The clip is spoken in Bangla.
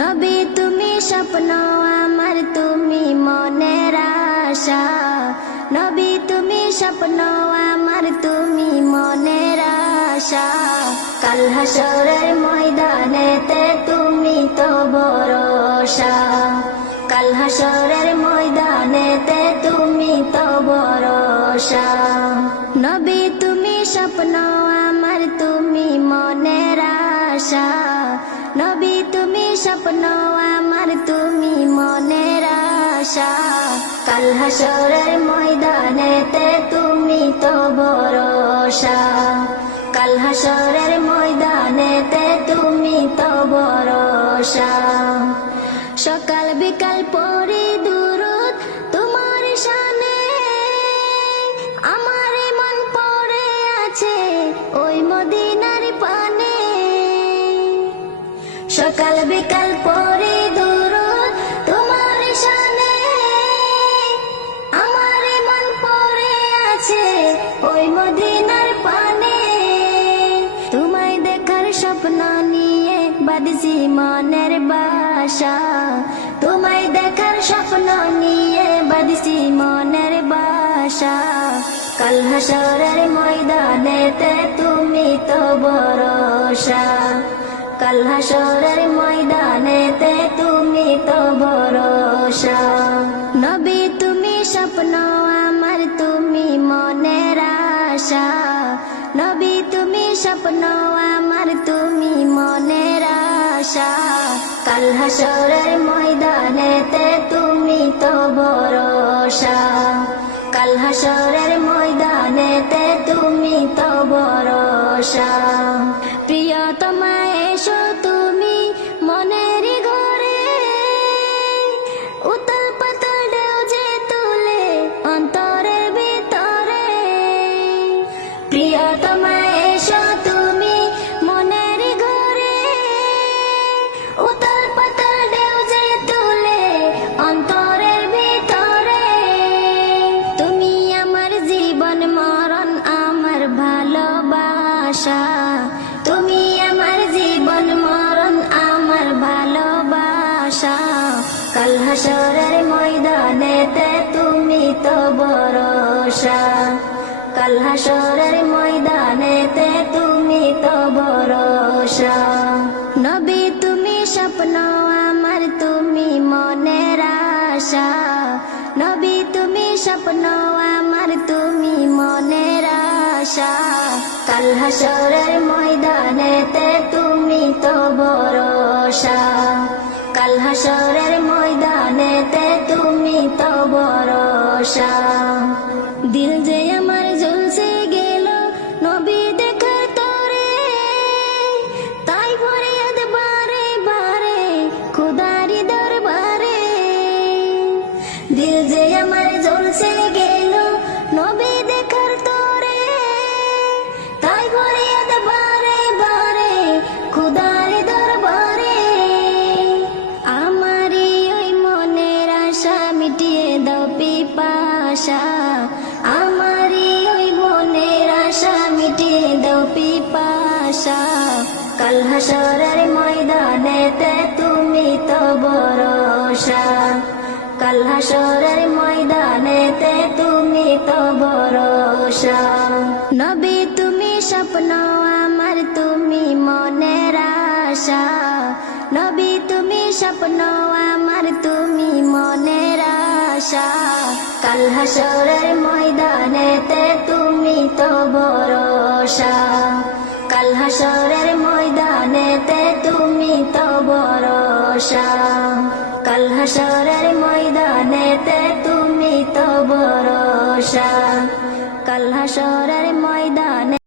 নবী তুমি স্বপ্ন আমার, তুমি মনের আশা। নবী তুমি স্বপ্ন আমার, তুমি মনের আশা। কাল হাসরের ময়দানেতে তুমি তো ভরসা। কাল হাসরের ময়দানেতে তুমি তো ভরসা। নবী তুমি স্বপ্ন আমার, তুমি মনের আশা। নবী তুমি স্বপ্ন আমার, তুমি মনের আশা। কাল হাসরের ময়দানেতে তুমি তো ভরসা। কাল হাসরের ময়দানেতে তুমি তো ভরসা। সকাল বিকাল পড়ি দুরূদ তোমার শানে, আমার মন পড়ে আছে ওই মদিনার পানে। সকাল বিকাল পড়ি দুরূদ তোমার শানে, আমার মন পড়ে আছে ওই মদিনার পানে। তোমায় দেখার স্বপ্ন নিয়ে বাঁধছি মনের বাসা। তোমায় দেখার স্বপ্ন নিয়ে বাঁধছি মনের বাসা। কাল হাসরের ময়দানেতে তুমি তো ভরসা। কাল হাসরের ময়দানেতে তুমি তো ভরসা। নবী তুমি স্বপ্ন আমার, তুমি মনের আশা। নবী তুমি স্বপ্ন আমার, তুমি মনের আশা। কাল হাসরের ময়দানেতে তুমি তো ভরসা। কাল হাসরের ময়দানেতে তুমি তো ভরসা। প্রিয়তমা এসো তুমি মনের ঘরে, উতাল পাতাল ঢেউ যে তুলে অন্তরের ভিতরে। প্রিয়তমা এসো তুমি মনের ঘরে, উতাল পাতাল ঢেউ যে তুলে অন্তরের ভিতরে। তুমি আমার জীবন মরণ, আমার ভালোবাসা। তুমি আমার জীবন মরণ, আমার ভালোবাসা। কাল হাসরের ময়দানেতে তুমি তো ভরসা। কাল হাসরের ময়দানেতে তুমি তো ভরসা। নবী তুমি স্বপ্ন আমার, তুমি মনের আশা। নবী তুমি স্বপ্ন আমার, তুমি মনের আশা। কাল হাসরের ময়দানেতে তুমি তো ভরসা। কাল হাসরের ময়দানেতে তুমি তো ভরসা। দিল যে আমার জ্বলছে গেল নবী দেখার তরে, তাই ফরিয়াদ বারে বারে খোদারি দরবারে। দিল যে আমার জ্বলছে গেল নবী দেখার তরে, তাই ফরিয়াদ বারে বারে খোদারি দরবারে। আমারই ওই মনের আশা মিটিয়ে দাও পিপাসা। আমারই ওই মনের আশা মিটিয়ে দাও পিপাসা। কাল হাসরের ময়দানেতে তুমি তো ভরসা। কাল হাসরের ময়দানেতে তুমি তো ভরসা। নবী তুমি স্বপ্ন আমার, তুমি মনের আশা। নবী তুমি স্বপ্ন আমার, তুমি মনের আশা। কাল হাসরের ময়দানেতে তুমি তো ভরসা। কাল হাসরের ময়দানেতে তুমি তো ভরসা। কাল হাসরের ময়দানেতে তুমি তো ভরসা। কাল হাসরের ময়দানে